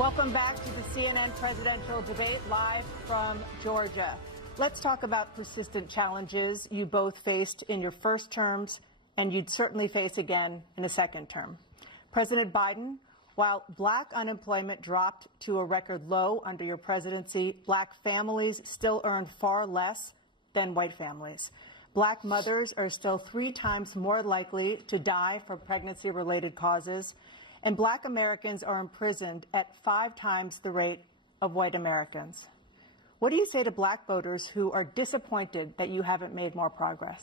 Welcome back to the CNN presidential debate live from Georgia. Let's talk about persistent challenges you both faced in your first terms and you'd certainly face again in a second term. President Biden, while black unemployment dropped to a record low under your presidency, black families still earn far less than white families. Black mothers are still 3 times more likely to die from pregnancy-related causes, and black Americans are imprisoned at 5 times the rate of white Americans. What do you say to black voters who are disappointed that you haven't made more progress?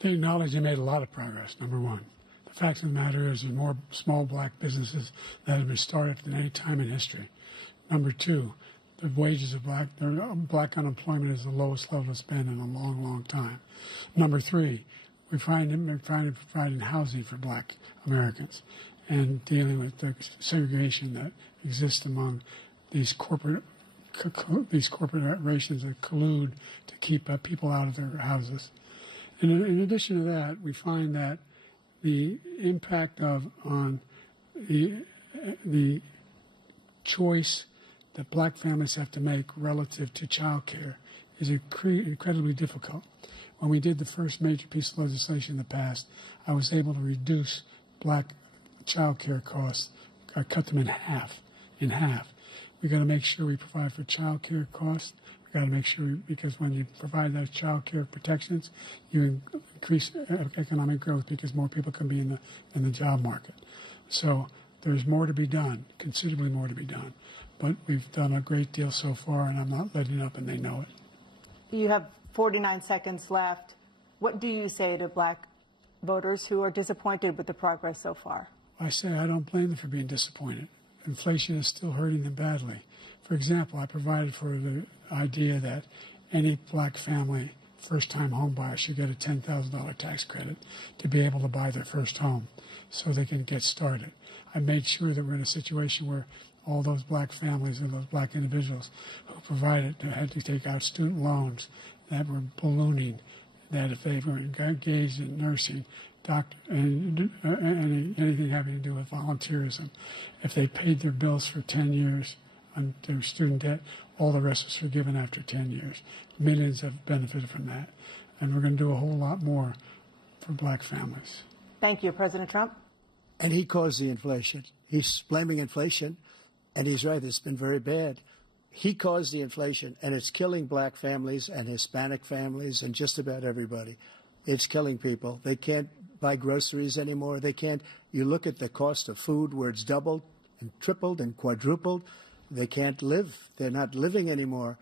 They acknowledge they made a lot of progress, number one. The fact of the matter is there are more small black businesses that have been started than any time in history. Number two, the wages of black unemployment is the lowest level it's been in a long, long time. Number three, we're providing housing for black Americans and dealing with the segregation that exists among these corporations that collude to keep people out of their houses. And in addition to that, we find that the impact on the choice that black families have to make relative to child care is incredibly difficult. When we did the first major piece of legislation in the past, I was able to reduce black child care costs. I cut them in half. We got to make sure we provide for child care costs. We got to make sure, because when you provide those child care protections, you increase economic growth because more people can be in the job market. So there's more to be done, considerably more to be done. But we've done a great deal so far, and I'm not letting up, and they know it. You have 49 seconds left. What do you say to black voters who are disappointed with the progress so far? I say I don't blame them for being disappointed. Inflation is still hurting them badly. For example, I provided for the idea that any black family, first-time home buyer, should get a $10,000 tax credit to be able to buy their first home so they can get started. I made sure that we're in a situation where all those black families and those black individuals who had to take out student loans that were ballooning, that if they were engaged in nursing, doctor, and anything having to do with volunteerism, if they paid their bills for 10 years on their student debt, all the rest was forgiven after 10 years. Millions have benefited from that. And we're going to do a whole lot more for black families. Thank you, President Trump. And he caused the inflation. He's blaming inflation, and he's right, it's been very bad. He caused the inflation, and it's killing black families and Hispanic families and just about everybody. It's killing people. They can't buy groceries anymore. They can't. You look at the cost of food where it's doubled and tripled and quadrupled. They can't live. They're not living anymore.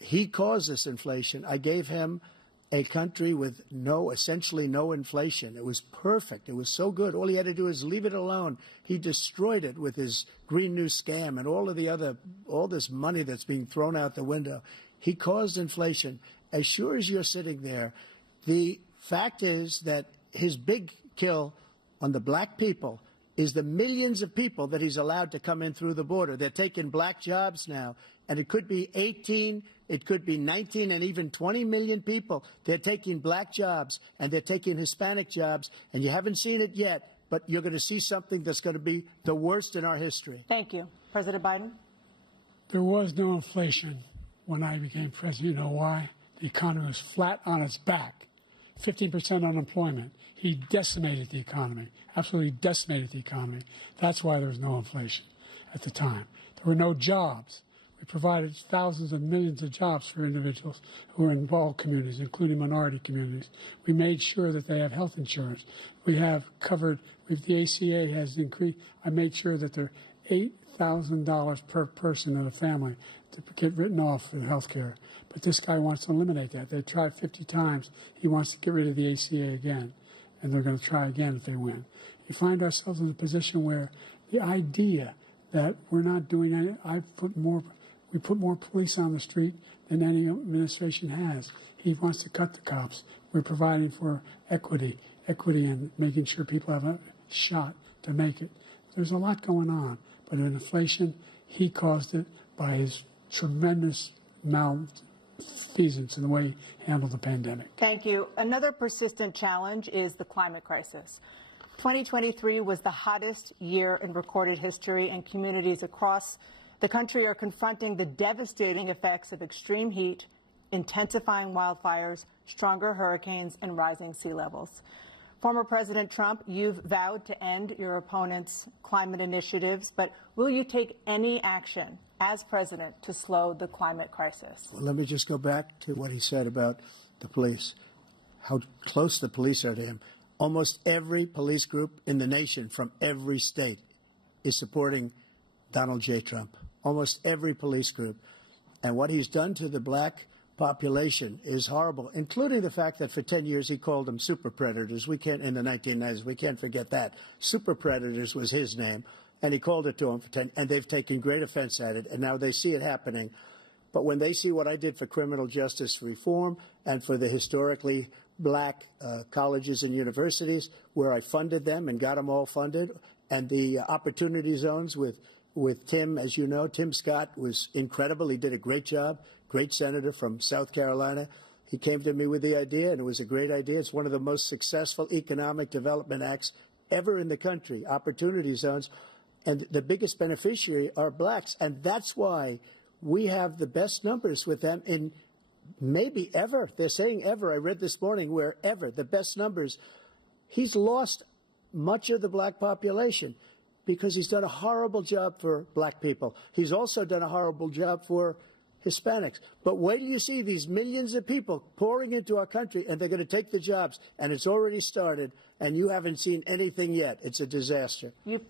He caused this inflation. I gave him a country with essentially no inflation. It was perfect. It was so good. All he had to do is leave it alone. He destroyed it with his Green New Scam and all this money that's being thrown out the window. He caused inflation. As sure as you're sitting there, the fact is that his big kill on the black people is the millions of people that he's allowed to come in through the border. They're taking black jobs now, and it could be 18, it could be 19, and even 20 million people. They're taking black jobs, and they're taking Hispanic jobs, and you haven't seen it yet, but you're going to see something that's going to be the worst in our history. Thank you. President Biden? There was no inflation when I became president. You know why? The economy was flat on its back. 15% unemployment. He decimated the economy, absolutely decimated the economy. That's why there was no inflation at the time. There were no jobs. We provided thousands of millions of jobs for individuals who are in all communities, including minority communities. We made sure that they have health insurance. We have covered, the ACA has increased. I made sure that they're $8,000 per person in a family to get written off for health care. But this guy wants to eliminate that. They tried 50 times. He wants to get rid of the ACA again, and they're going to try again if they win. We find ourselves in a position where the idea that we're not doing any, we put more police on the street than any administration has. He wants to cut the cops. We're providing for equity and making sure people have a shot to make it. There's a lot going on, but in inflation, he caused it by his tremendous malfeasance in the way he handled the pandemic. Thank you. Another persistent challenge is the climate crisis. 2023 was the hottest year in recorded history, and communities across the country are confronting the devastating effects of extreme heat, intensifying wildfires, stronger hurricanes, and rising sea levels. Former President Trump, you've vowed to end your opponent's climate initiatives, but will you take any action as president to slow the climate crisis? Well, let me just go back to what he said about the police, how close the police are to him. Almost every police group in the nation from every state is supporting Donald J. Trump. Almost every police group. And what he's done to the black population is horrible, including the fact that for 10 years he called them super predators. We can't, in the 1990s, we can't forget that. Super predators was his name, and he called it to them for 10, and they've taken great offense at it, and now they see it happening. But when they see what I did for criminal justice reform and for the historically black colleges and universities, where I funded them and got them all funded, and the opportunity zones with Tim, as you know, Tim Scott was incredible. He did a great job. Great senator from South Carolina. He came to me with the idea, and it was a great idea. It's one of the most successful economic development acts ever in the country, opportunity zones. And the biggest beneficiary are blacks. And that's why we have the best numbers with them in maybe ever. They're saying ever. I read this morning where ever, the best numbers. He's lost much of the black population because he's done a horrible job for black people. He's also done a horrible job for Hispanics. But wait till you see these millions of people pouring into our country, and they're going to take the jobs, and it's already started, and you haven't seen anything yet. It's a disaster. You've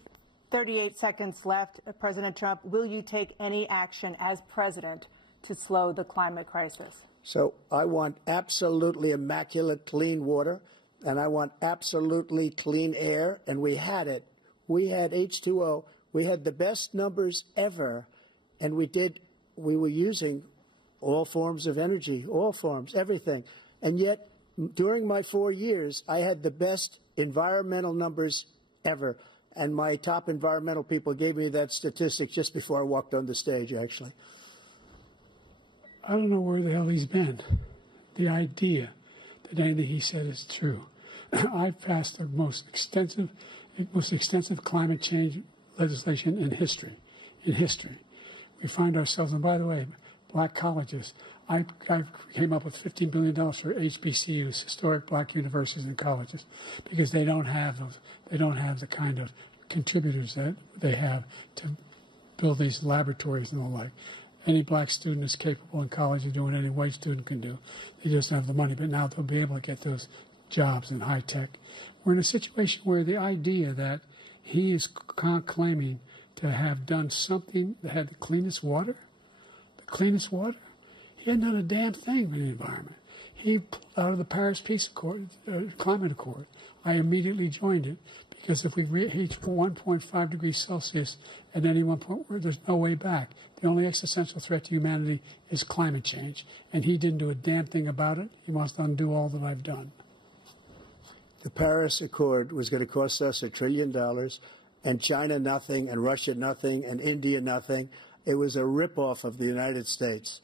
38 seconds left. President Trump, will you take any action as president to slow the climate crisis? So I want absolutely immaculate clean water, and I want absolutely clean air, and we had it. We had H2O. We had the best numbers ever, and we were using all forms of energy, all forms, everything. And yet, during my 4 years, I had the best environmental numbers ever. And my top environmental people gave me that statistic just before I walked on the stage, actually. I don't know where the hell he's been. The idea that anything he said is true. I've passed the most extensive climate change legislation in history. We find ourselves, and by the way, black colleges. I came up with $15 billion for HBCUs, historic black universities and colleges, because they don't have those. They don't have the kind of contributors that they have to build these laboratories and the like. Any black student is capable in college of doing what any white student can do. They just don't have the money. But now they'll be able to get those jobs in high tech. We're in a situation where the idea that he is claiming to have done something that had the cleanest water. He hadn't done a damn thing for the environment. He pulled out of the Paris Peace Accord, Climate Accord. I immediately joined it because if we reach 1.5 degrees Celsius at any one point, there's no way back. The only existential threat to humanity is climate change, and he didn't do a damn thing about it. He wants to undo all that I've done. The Paris Accord was going to cost us $1 trillion. And China nothing, and Russia nothing, and India nothing. It was a ripoff of the United States.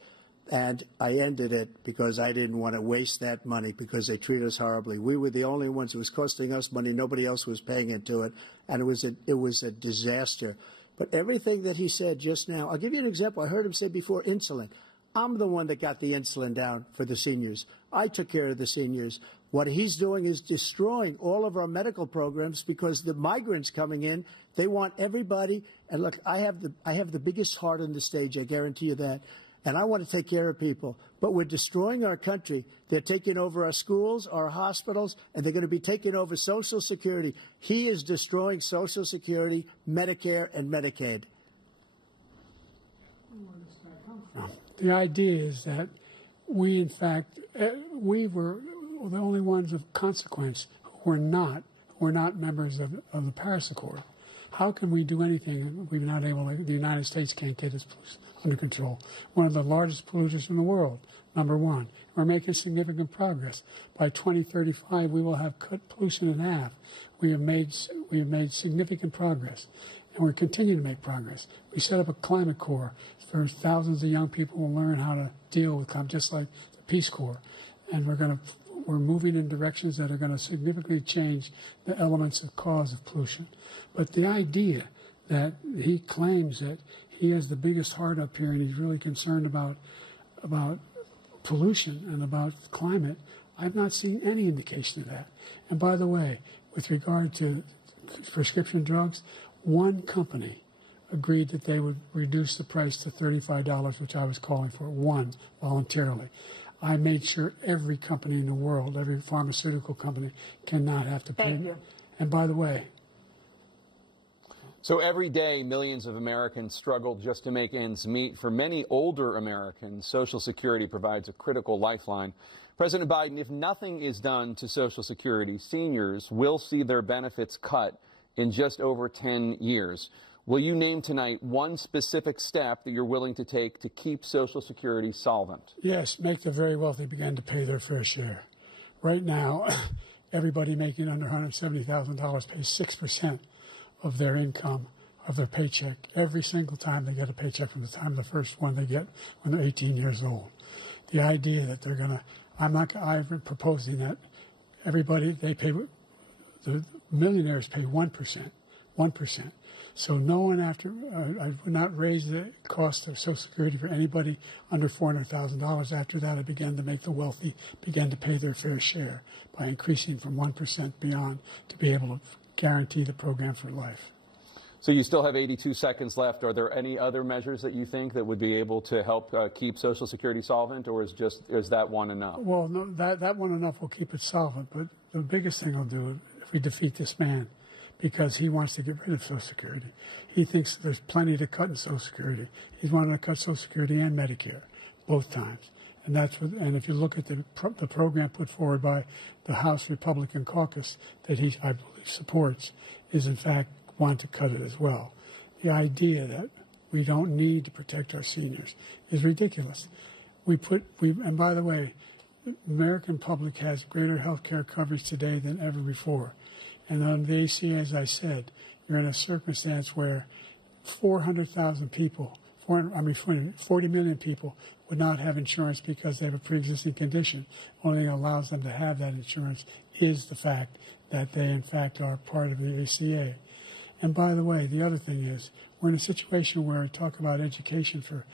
And I ended it because I didn't want to waste that money because they treat us horribly. We were the only ones who was costing us money. Nobody else was paying into it. And it was a disaster. But everything that he said just now, I'll give you an example. I heard him say before insulin. I'm the one that got the insulin down for the seniors. I took care of the seniors. What he's doing is destroying all of our medical programs because the migrants coming in, they want everybody. And look, I have the biggest heart on the stage, I guarantee you that. And I want to take care of people. But we're destroying our country. They're taking over our schools, our hospitals, and they're going to be taking over Social Security. He is destroying Social Security, Medicare, and Medicaid. The idea is that we, in fact, we were the only ones of consequence who were not members of the Paris Accord. How can we do anything if we're not able to, the United States can't get its pollution under control? One of the largest polluters in the world, number one. We're making significant progress. By 2035, we will have cut pollution in half. We have made significant progress, and we're continuing to make progress. We set up a climate corps for thousands of young people who learn how to deal with climate, just like the Peace Corps. And we're moving in directions that are going to significantly change the elements of cause of pollution. But the idea that he claims that he has the biggest heart up here, and he's really concerned about pollution and about climate. I've not seen any indication of that. And by the way, with regard to prescription drugs, one company agreed that they would reduce the price to $35, which I was calling for, one, voluntarily. I made sure every company in the world, every pharmaceutical company, cannot have to pay. Thank you. And by the way, so every day, millions of Americans struggle just to make ends meet. For many older Americans, Social Security provides a critical lifeline. President Biden, if nothing is done to Social Security, seniors will see their benefits cut in just over 10 years. Will you name tonight one specific step that you're willing to take to keep Social Security solvent? Yes, make the very wealthy begin to pay their fair share. Right now, everybody making under $170,000 pays 6% of their income, of their paycheck, every single time they get a paycheck from the time of the first one they get when they're 18 years old. The idea that they're going to, I've been proposing that everybody, the millionaires pay 1%. So no one I would not raise the cost of Social Security for anybody under $400,000. After that, I began to make the wealthy begin to pay their fair share by increasing from 1% beyond to be able to guarantee the program for life. So you still have 82 seconds left. Are there any other measures that you think that would be able to help keep Social Security solvent, or is that one enough? Well, no, that one enough will keep it solvent. But the biggest thing I'll do if we defeat this man, because he wants to get rid of Social Security. He thinks there's plenty to cut in Social Security. He's wanting to cut Social Security and Medicare, both times. And and if you look at the program put forward by the House Republican caucus that I believe supports, is in fact want to cut it as well. The idea that we don't need to protect our seniors is ridiculous. And by the way, the American public has greater health care coverage today than ever before. And on the ACA, as I said, you're in a circumstance where 400,000 people, 40 million people would not have insurance because they have a pre-existing condition. Only thing that allows them to have that insurance is the fact that they, in fact, are part of the ACA. And by the way, the other thing is, we're in a situation where I talk about education for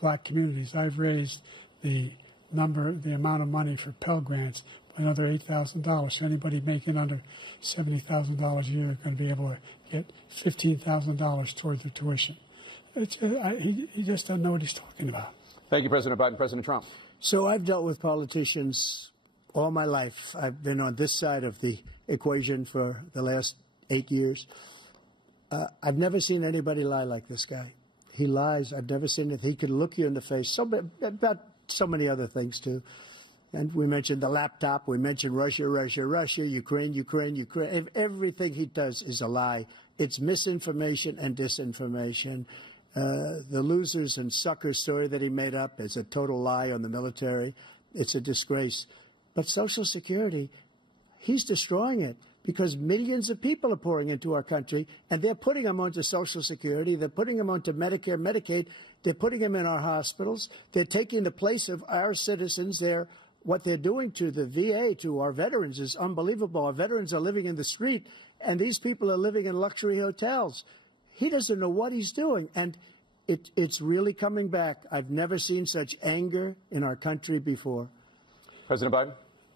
black communities. I've raised the amount of money for Pell Grants by another $8,000. So anybody making under $70,000 a year is going to be able to get $15,000 toward their tuition. He just doesn't know what he's talking about. Thank you, President Biden. President Trump. So I've dealt with politicians all my life. I've been on this side of the equation for the last 8 years. I've never seen anybody lie like this guy. He lies. I've never seen it. He could look you in the face. About so many other things, too. And we mentioned the laptop. We mentioned Russia, Ukraine. Everything he does is a lie. It's misinformation and disinformation. The losers and suckers story that he made up is a total lie on the military. It's a disgrace. But Social Security, he's destroying it because millions of people are pouring into our country, and they're putting them onto Social Security. They're putting them onto Medicare, Medicaid. They're putting them in our hospitals. They're taking the place of our citizens. What they're doing to the VA, to our veterans, is unbelievable. Our veterans are living in the street, and these people are living in luxury hotels. He doesn't know what he's doing, and it's really coming back. I've never seen such anger in our country before. President Biden?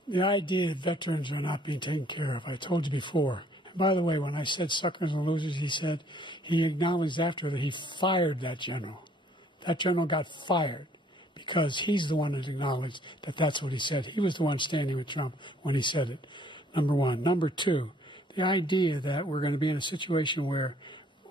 The idea that veterans are not being taken care of, I told you before. And by the way, when I said suckers and losers, he acknowledged after that he fired that general. That general got fired because he's the one that acknowledged that that's what he said. He was the one standing with Trump when he said it, number one. Number two, the idea that we're going to be in a situation where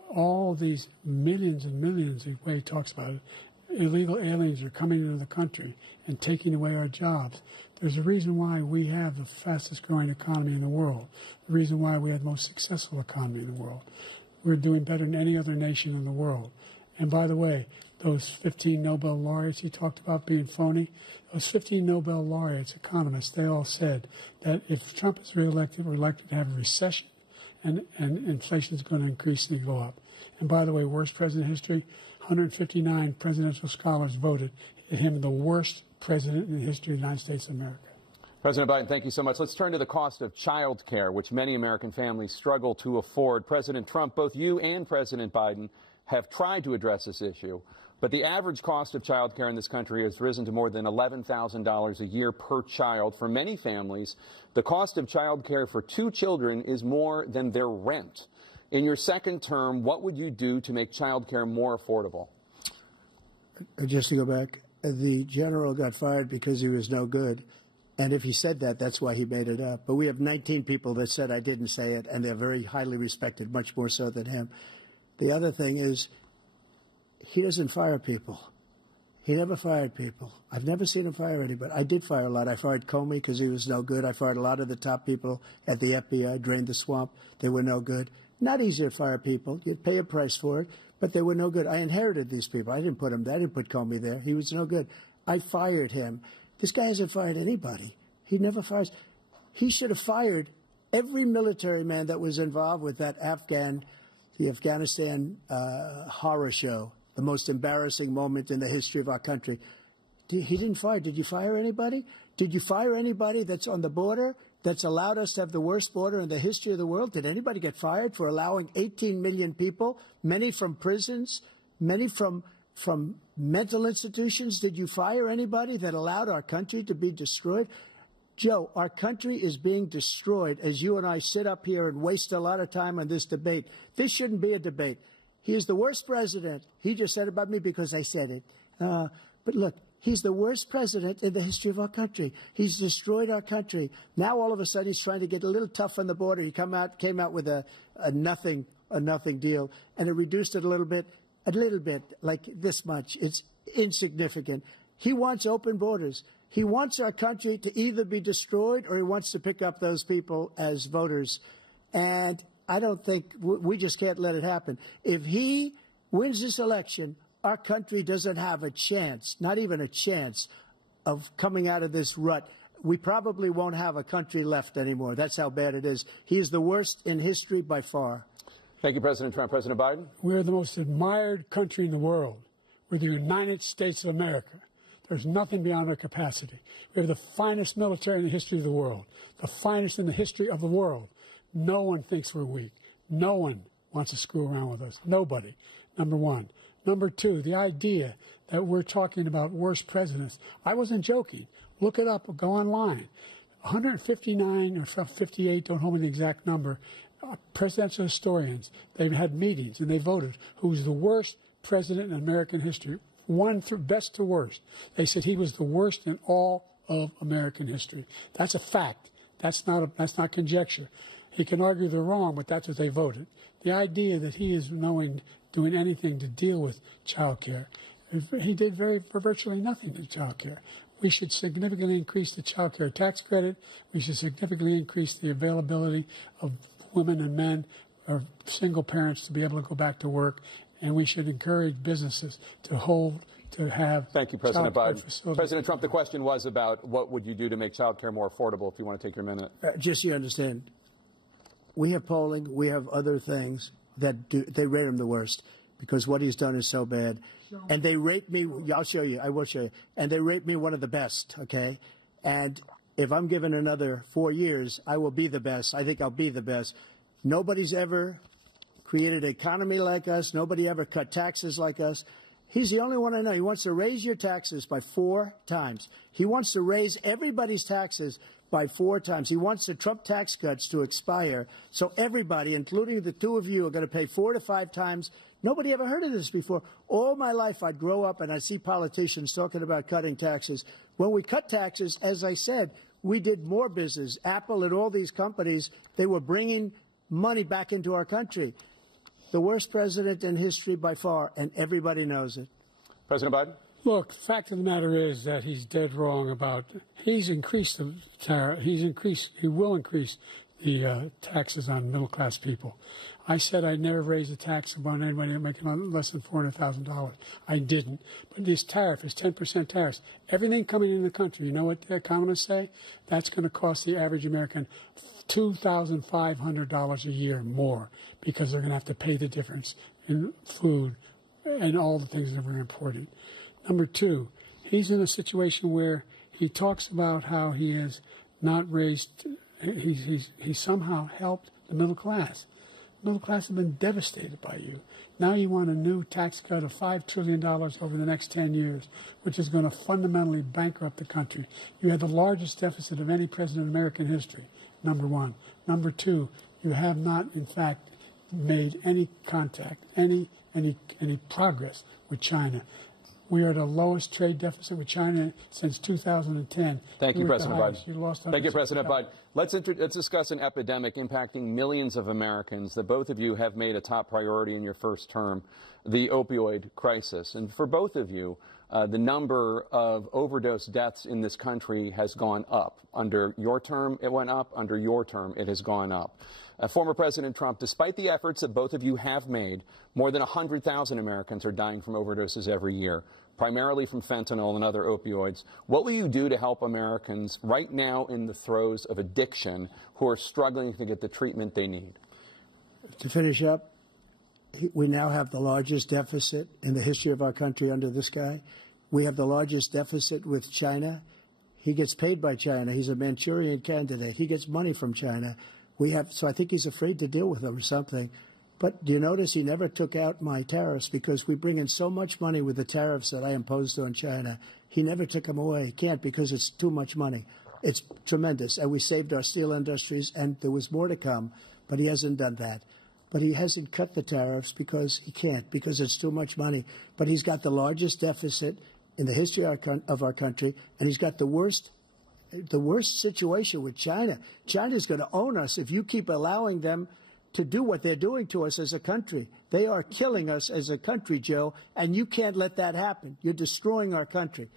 all these millions and millions, the way he talks about it, illegal aliens are coming into the country and taking away our jobs. There's a reason why we have the fastest growing economy in the world, the reason why we have the most successful economy in the world. We're doing better than any other nation in the world. And by the way, those 15 Nobel laureates he talked about being phony, those 15 Nobel laureates, economists, they all said that if Trump is reelected, we're likely to have a recession and inflation is going to increasingly go up. And by the way, worst president in history, 159 presidential scholars voted him the worst president in the history of the United States of America. President Biden, thank you so much. Let's turn to the cost of child care, which many American families struggle to afford. President Trump, both you and President Biden have tried to address this issue. But the average cost of child care in this country has risen to more than $11,000 a year per child. For many families, the cost of child care for 2 children is more than their rent. In your second term, what would you do to make child care more affordable? Just to go back, the general got fired because he was no good. And if he said that, that's why he made it up. But we have 19 people that said I didn't say it, and they're very highly respected, much more so than him. The other thing is, he doesn't fire people. He never fired people. I've never seen him fire anybody. I did fire a lot. I fired Comey because he was no good. I fired a lot of the top people at the FBI, drained the swamp. They were no good. Not easy to fire people. You'd pay a price for it, but they were no good. I inherited these people. I didn't put him there. I didn't put Comey there. He was no good. I fired him. This guy hasn't fired anybody. He never fires. He should have fired every military man that was involved with that the Afghanistan horror show, the most embarrassing moment in the history of our country. He didn't fire. Did you fire anybody? Did you fire anybody that's on the border that's allowed us to have the worst border in the history of the world? Did anybody get fired for allowing 18 million people, many from prisons, many from mental institutions? Did you fire anybody that allowed our country to be destroyed? Joe, our country is being destroyed as you and I sit up here and waste a lot of time on this debate. This shouldn't be a debate. He is the worst president. He just said about me because I said it. But look, he's the worst president in the history of our country. He's destroyed our country. Now all of a sudden he's trying to get a little tough on the border. He came out with a nothing deal, and it reduced it a little bit, like this much. It's insignificant. He wants open borders. He wants our country to either be destroyed or he wants to pick up those people as voters. And I don't think we just can't let it happen. If he wins this election, our country doesn't have a chance, not even a chance, of coming out of this rut. We probably won't have a country left anymore. That's how bad it is. He is the worst in history by far. Thank you, President Trump. President Biden? We're the most admired country in the world. We're the United States of America. There's nothing beyond our capacity. We have the finest military in the history of the world, the finest in the history of the world. No one thinks we're weak. No one wants to screw around with us. Nobody, number one. Number two, the idea that we're talking about worst presidents. I wasn't joking. Look it up or go online. 159 or 58, don't hold me the exact number, presidential historians, they've had meetings and they voted who's the worst president in American history. One through best to worst. They said he was the worst in all of American history. That's a fact. That's not conjecture. He can argue they're wrong, but that's what they voted. The idea that he is doing anything to deal with child care, he did virtually nothing to child care. We should significantly increase the child care tax credit. We should significantly increase the availability of women and men or single parents to be able to go back to work. And we should encourage businesses to have. Thank you, President Biden. President Trump, the question was about what would you do to make child care more affordable, if you want to take your minute. Just so you understand, we have polling, we have other things that they rate him the worst because what he's done is so bad. And they rate me, I'll show you, I will show you, and they rate me one of the best, okay? And if I'm given another 4 years, I will be the best. I think I'll be the best. Nobody's ever created an economy like us. Nobody ever cut taxes like us. He's the only one I know. He wants to raise your taxes by 4 times. He wants to raise everybody's taxes by 4 times. He wants the Trump tax cuts to expire. So everybody, including the 2 of you, are going to pay 4 to 5 times. Nobody ever heard of this before. All my life, I'd grow up and I'd see politicians talking about cutting taxes. When we cut taxes, as I said, we did more business. Apple and all these companies, they were bringing money back into our country. The worst president in history by far, and everybody knows it. President Biden? Look, the fact of the matter is that he's dead wrong about, he's increased the tariff, he will increase the taxes on middle-class people. I said I'd never raise a tax on anybody making less than $400,000. I didn't. But this tariff is 10% tariffs. Everything coming in the country, you know what the economists say? That's going to cost the average American $2,500 a year more because they're going to have to pay the difference in food and all the things that are very important. Number two, he's in a situation where he talks about how he has not raised, he somehow helped the middle class. middle class has been devastated by you. Now you want a new tax cut of $5 trillion over the next 10 years, which is going to fundamentally bankrupt the country. You had the largest deficit of any president in American history, number one. Number two, you have not, in fact, made any contact, any progress with China. We are at the lowest trade deficit with China since 2010. Thank you, President Biden. You lost Thank you, President Biden. Let's discuss an epidemic impacting millions of Americans that both of you have made a top priority in your first term, the opioid crisis. And for both of you, the number of overdose deaths in this country has gone up. Under your term, it went up. Under your term, it has gone up. Former President Trump, despite the efforts that both of you have made, more than 100,000 Americans are dying from overdoses every year, primarily from fentanyl and other opioids. What will you do to help Americans right now in the throes of addiction who are struggling to get the treatment they need? To finish up, we now have the largest deficit in the history of our country under this guy. We have the largest deficit with China. He gets paid by China. He's a Manchurian candidate. He gets money from China. So I think he's afraid to deal with them or something. But do you notice he never took out my tariffs because we bring in so much money with the tariffs that I imposed on China. He never took them away. He can't because it's too much money. It's tremendous. And we saved our steel industries, and there was more to come, but he hasn't done that. But he hasn't cut the tariffs because he can't, because it's too much money. But he's got the largest deficit in the history of our country, and he's got the worst situation with China. China's going to own us if you keep allowing them to do what they're doing to us as a country. They are killing us as a country, Joe, and you can't let that happen. You're destroying our country.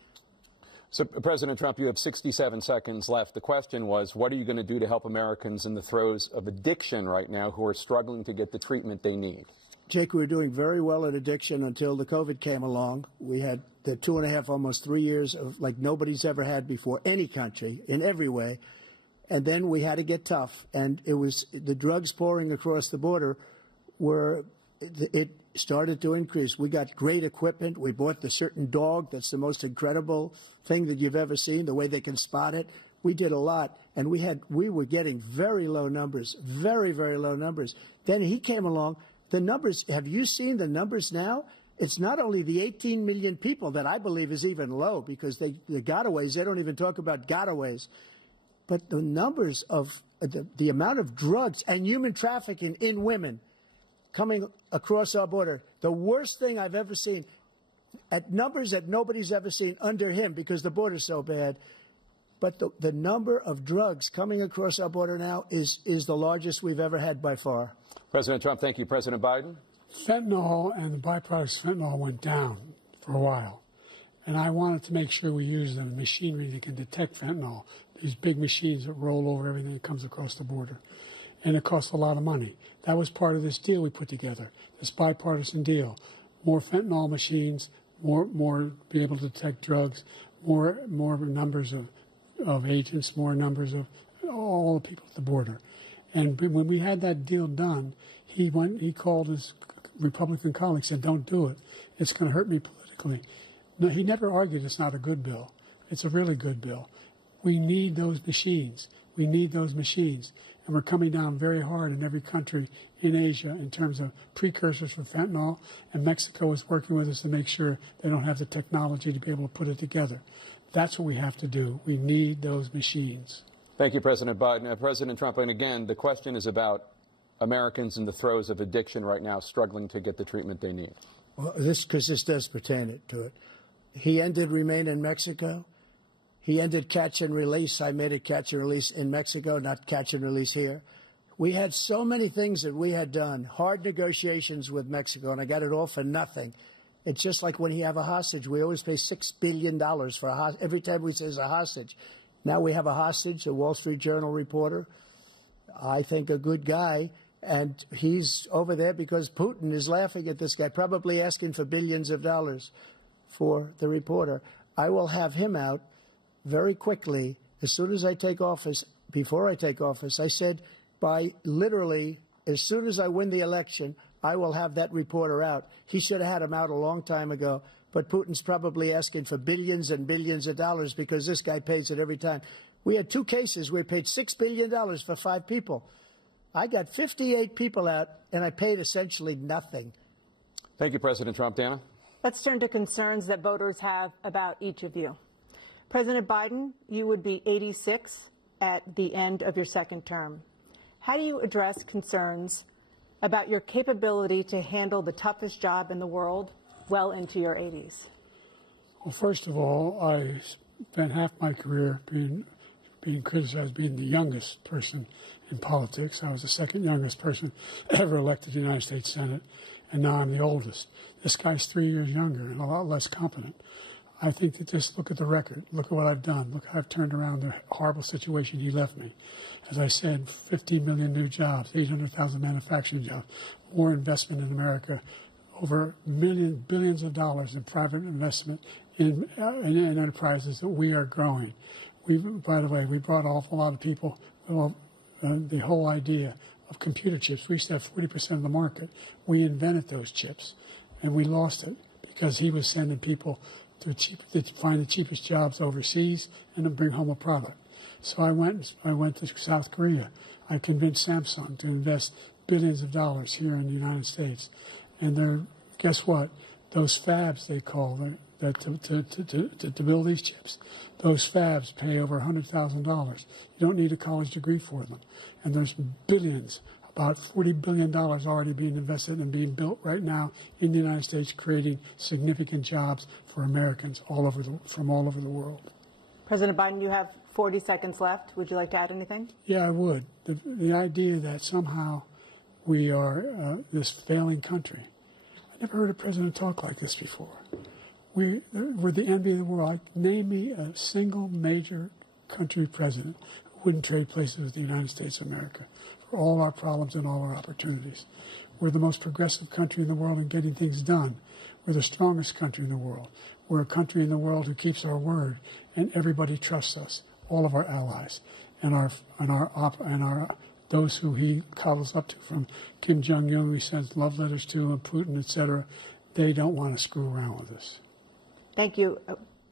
So, President Trump, you have 67 seconds left. The question was, what are you going to do to help Americans in the throes of addiction right now who are struggling to get the treatment they need? Jake, we were doing very well at addiction until the COVID came along. We had the 2.5, almost 3 years of like nobody's ever had before, any country, in every way. And then we had to get tough. And it was the drugs pouring across the border it started to increase. We got great equipment. We bought the certain dog that's the most incredible thing that you've ever seen, the way they can spot it. We did a lot. And we were getting very low numbers, very, very low numbers. Then he came along. The numbers, have you seen the numbers now? It's not only the 18 million people that I believe is even low because the gotaways, they don't even talk about gotaways. But the numbers of the amount of drugs and human trafficking in women coming across our border, the worst thing I've ever seen, at numbers that nobody's ever seen under him because the border's so bad. But the number of drugs coming across our border now is the largest we've ever had by far. President Trump, thank you. President Biden? Fentanyl and the byproducts of fentanyl went down for a while. And I wanted to make sure we use the machinery that can detect fentanyl, these big machines that roll over everything that comes across the border. And it costs a lot of money. That was part of this deal we put together, this bipartisan deal. More fentanyl machines, more be able to detect drugs, more numbers of agents, more numbers of all the people at the border. And when we had that deal done, he called his Republican colleagues and said, don't do it. It's going to hurt me politically. No, he never argued it's not a good bill. It's a really good bill. We need those machines. We need those machines. And we're coming down very hard in every country in Asia in terms of precursors for fentanyl. And Mexico is working with us to make sure they don't have the technology to be able to put it together. That's what we have to do. We need those machines. Thank you, President Biden. President Trump, and again, the question is about Americans in the throes of addiction right now struggling to get the treatment they need. Well, this does pertain to it. He ended Remain in Mexico. He ended catch and release. I made it catch and release in Mexico, not catch and release here. We had so many things that we had done, hard negotiations with Mexico, and I got it all for nothing. It's just like when you have a hostage. We always pay $6 billion for a hostage. Every time we say it's a hostage. Now we have a hostage, a Wall Street Journal reporter, I think a good guy, and he's over there because Putin is laughing at this guy, probably asking for billions of dollars for the reporter. I will have him out very quickly as soon as I take office. Before I take office, I said by literally as soon as I win the election, I will have that reporter out. He should have had him out a long time ago. But Putin's probably asking for billions and billions of dollars because this guy pays it every time. We had 2 cases where we paid $6 billion for 5 people. I got 58 people out, and I paid essentially nothing. Thank you, President Trump. Dana? Let's turn to concerns that voters have about each of you. President Biden, you would be 86 at the end of your second term. How do you address concerns about your capability to handle the toughest job in the world well into your 80s? Well, first of all, I spent half my career being criticized being the youngest person in politics. I was the second youngest person ever elected to the United States Senate, and now I'm the oldest. This guy's 3 years younger and a lot less competent. I think that just look at the record. Look at what I've done. Look how I've turned around the horrible situation he left me. As I said, 15 million new jobs, 800,000 manufacturing jobs, more investment in America, over billions of dollars in private investment in enterprises that we are growing. By the way, we brought an awful lot of people. The whole idea of computer chips, we used to have 40% of the market. We invented those chips, and we lost it because he was sending people to find the cheapest jobs overseas and to bring home a product. So I went to South Korea. I convinced Samsung to invest billions of dollars here in the United States. And guess what? Those fabs, they call them, to build these chips, those fabs pay over $100,000. You don't need a college degree for them. And there's billions, about $40 billion already being invested and being built right now in the United States, creating significant jobs for Americans from all over the world. President Biden, you have 40 seconds left. Would you like to add anything? Yeah, I would. The idea that somehow we are this failing country. I never heard a president talk like this before. We're the envy of the world. Name me a single major country president who wouldn't trade places with the United States of America for all our problems and all our opportunities. We're the most progressive country in the world in getting things done. We're the strongest country in the world. We're a country in the world who keeps our word, and everybody trusts us, all of our allies, and those who he cuddles up to, from Kim Jong-un, who he sends love letters to, and Putin, etc. They don't want to screw around with us. Thank you.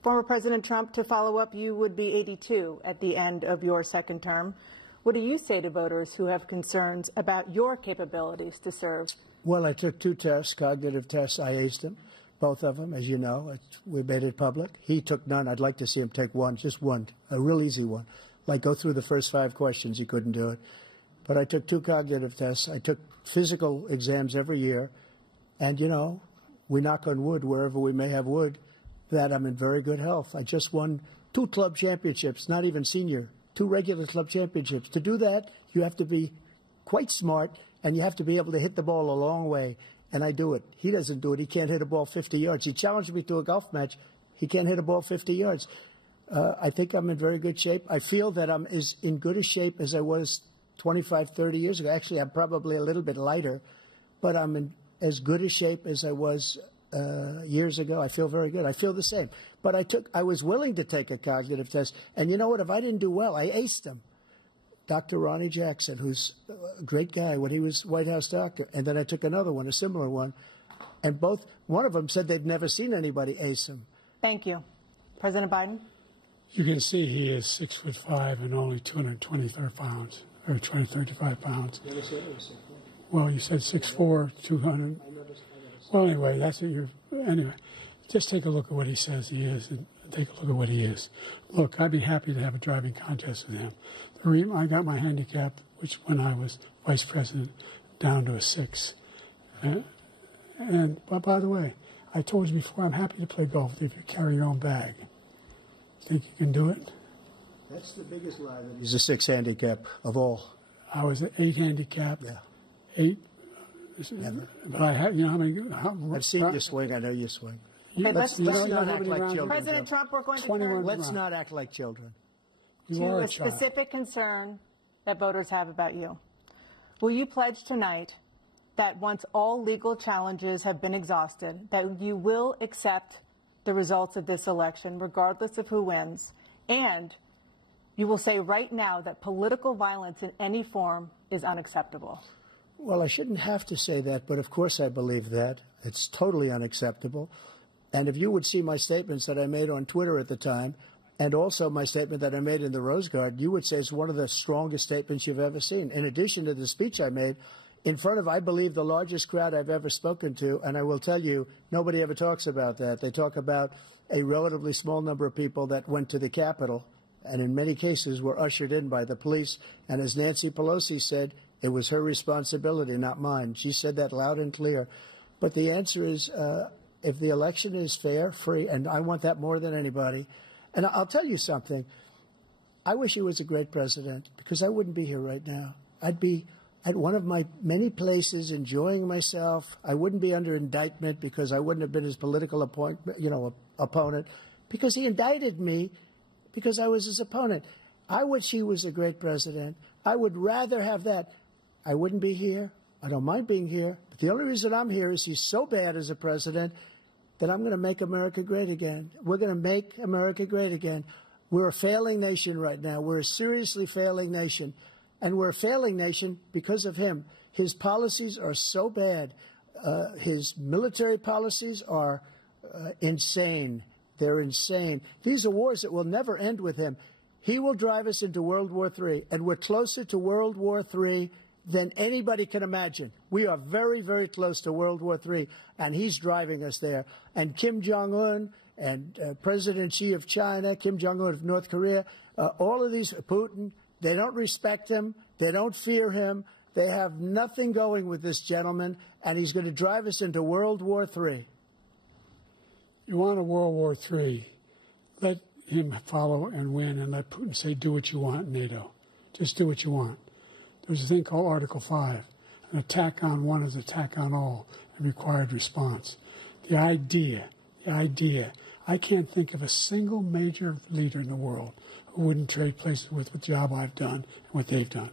Former President Trump, to follow up, you would be 82 at the end of your second term. What do you say to voters who have concerns about your capabilities to serve? Well, I took 2 tests, cognitive tests. I aced them, both of them, as you know. We made it public. He took none. I'd like to see him take one, just one, a real easy one. Like go through the first 5 questions. He couldn't do it. But I took 2 cognitive tests. I took physical exams every year. And, you know, we knock on wood wherever we may have wood, that I'm in very good health. I just won 2 club championships, not even senior, 2 regular club championships. To do that, you have to be quite smart, and you have to be able to hit the ball a long way. And I do it. He doesn't do it. He can't hit a ball 50 yards. He challenged me to a golf match. He can't hit a ball 50 yards. I think I'm in very good shape. I feel that I'm as in good a shape as I was 25, 30 years ago. Actually, I'm probably a little bit lighter, but I'm in as good a shape as I was years ago. I feel very good. I feel the same. But I was willing to take a cognitive test. And you know what? If I didn't do well, I aced him. Dr. Ronnie Jackson, who's a great guy when he was White House doctor. And then I took another one, a similar one. And one of them said they'd never seen anybody ace him. Thank you. President Biden? You can see he is 6'5" and only 223 pounds, or 235 pounds. You never said it was 6'4". Well, you said 6'4", 200. Well, anyway, that's what anyway, just take a look at what he says he is, and take a look at what he is. Look, I'd be happy to have a driving contest with him. I got my handicap, which when I was vice president, down to a 6. But by the way, I told you before, I'm happy to play golf if you carry your own bag. Think you can do it? That's the biggest lie. That he's a 6 handicap of all. I was an 8 handicap. Yeah. 8. Never. But I had, you know how many? I've seen you swing. I know you swing. Okay, let's not act like children. President Trump, we're going to 21 Let's not act like children. You to are a child. specific concern that voters have about you. Will you pledge tonight that once all legal challenges have been exhausted, that you will accept the results of this election, regardless of who wins, and you will say right now that political violence in any form is unacceptable? Well, I shouldn't have to say that, but of course I believe that. It's totally unacceptable. And if you would see my statements that I made on Twitter at the time, And also my statement that I made in the Rose Garden, you would say is one of the strongest statements you've ever seen. In addition to the speech I made in front of, I believe, the largest crowd I've ever spoken to. And I will tell you, nobody ever talks about that. They talk about a relatively small number of people that went to the Capitol and in many cases were ushered in by the police. And as Nancy Pelosi said, it was her responsibility, not mine. She said that loud and clear. But the answer is, if the election is fair, free, and I want that more than anybody. And I'll tell you something. I wish he was a great president because I wouldn't be here right now. I'd be at one of my many places enjoying myself. I wouldn't be under indictment because I wouldn't have been his political opponent because he indicted me because I was his opponent. I wish he was a great president. I would rather have that. I wouldn't be here. I don't mind being here. But the only reason I'm here is he's so bad as a president that I'm going to make America great again. We're going to make America great again. We're a failing nation right now. We're a seriously failing nation. And we're a failing nation because of him. His policies are so bad. His military policies are insane. They're insane. These are wars that will never end with him. He will drive us into World War III. And we're closer to World War III than anybody can imagine. We are very, very close to World War III, and he's driving us there. And Kim Jong-un and President Xi of China, Kim Jong-un of North Korea, all of these, Putin, they don't respect him. They don't fear him. They have nothing going with this gentleman, and he's going to drive us into World War III. You want a World War III, let him follow and win, and let Putin say, do what you want, NATO. Just do what you want. There's a thing called Article 5. An attack on one is an attack on all, and required response. The idea, I can't think of a single major leader in the world who wouldn't trade places with the job I've done and what they've done.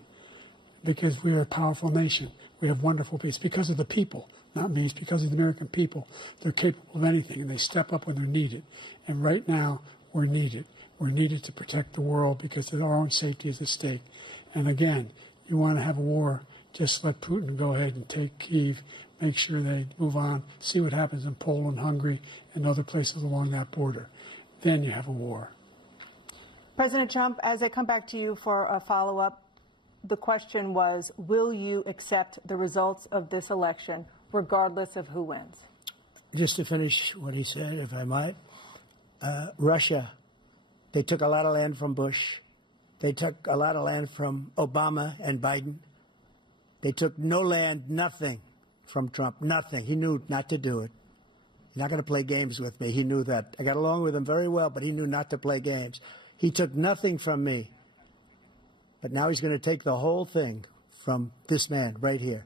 Because we are a powerful nation. We have wonderful people. It's because of the people, not me. It's because of the American people. They're capable of anything, and they step up when they're needed. And right now, we're needed. We're needed to protect the world because our own safety is at stake. And again, you want to have a war, just let Putin go ahead and take Kyiv, make sure they move on, see what happens in Poland, Hungary, and other places along that border. Then you have a war. President Trump, as I come back to you for a follow-up, the question was, will you accept the results of this election, regardless of who wins? Just to finish what he said, if I might, Russia, they took a lot of land from Bush. They took a lot of land from Obama and Biden. They took no land, nothing from Trump, nothing. He knew not to do it. He's not going to play games with me. He knew that. I got along with him very well, but he knew not to play games. He took nothing from me. But now he's going to take the whole thing from this man right here.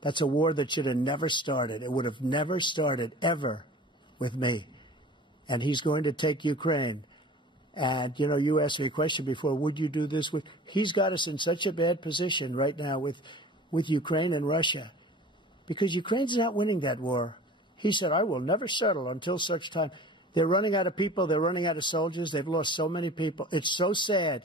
That's a war that should have never started. It would have never started ever with me. And he's going to take Ukraine. And, you know, you asked me a question before, would you do this with? He's got us in such a bad position right now with Ukraine and Russia because Ukraine's not winning that war. He said, I will never settle until such time. They're running out of people. They're running out of soldiers. They've lost so many people. It's so sad.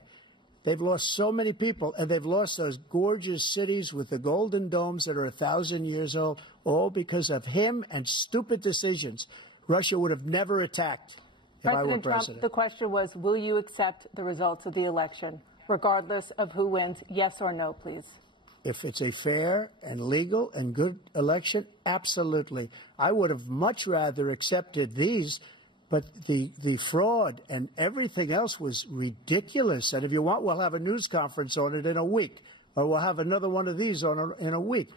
They've lost so many people, and they've lost those gorgeous cities with the golden domes that are 1,000 years old, all because of him and stupid decisions. Russia would have never attacked. President Trump, the question was, will you accept the results of the election, regardless of who wins? Yes or no, please. If it's a fair and legal and good election, absolutely. I would have much rather accepted these, but the fraud and everything else was ridiculous. And if you want, we'll have a news conference on it in a week, or we'll have another one of these in a week.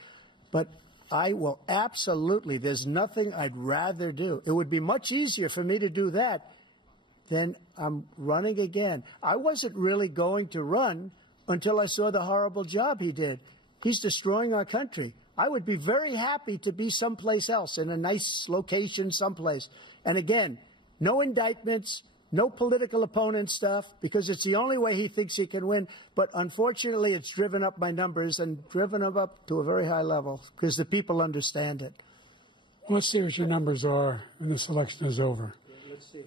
But I will absolutely, there's nothing I'd rather do. It would be much easier for me to do that than I'm running again. I wasn't really going to run until I saw the horrible job he did. He's destroying our country. I would be very happy to be someplace else, in a nice location someplace. And again, no indictments, no political opponent stuff, because it's the only way he thinks he can win. But unfortunately, it's driven up my numbers and driven them up to a very high level because the people understand it. Well, let's see what your numbers are when this election is over.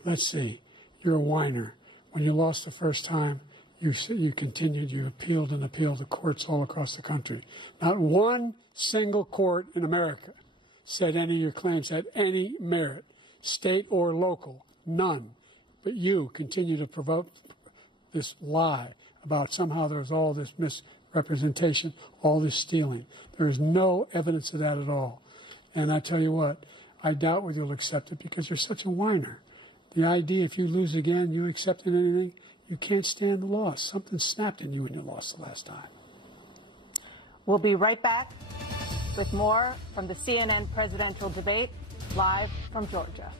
Let's see. You're a whiner. When you lost the first time, you continued, you appealed and appealed to courts all across the country. Not one single court in America said any of your claims had any merit, state or local, none. But you continue to provoke this lie about somehow there's all this misrepresentation, all this stealing. There is no evidence of that at all. And I tell you what, I doubt whether you'll accept it because you're such a whiner. The idea if you lose again, you accepting anything, you can't stand the loss. Something snapped in you when you lost the last time. We'll be right back with more from the CNN presidential debate, live from Georgia.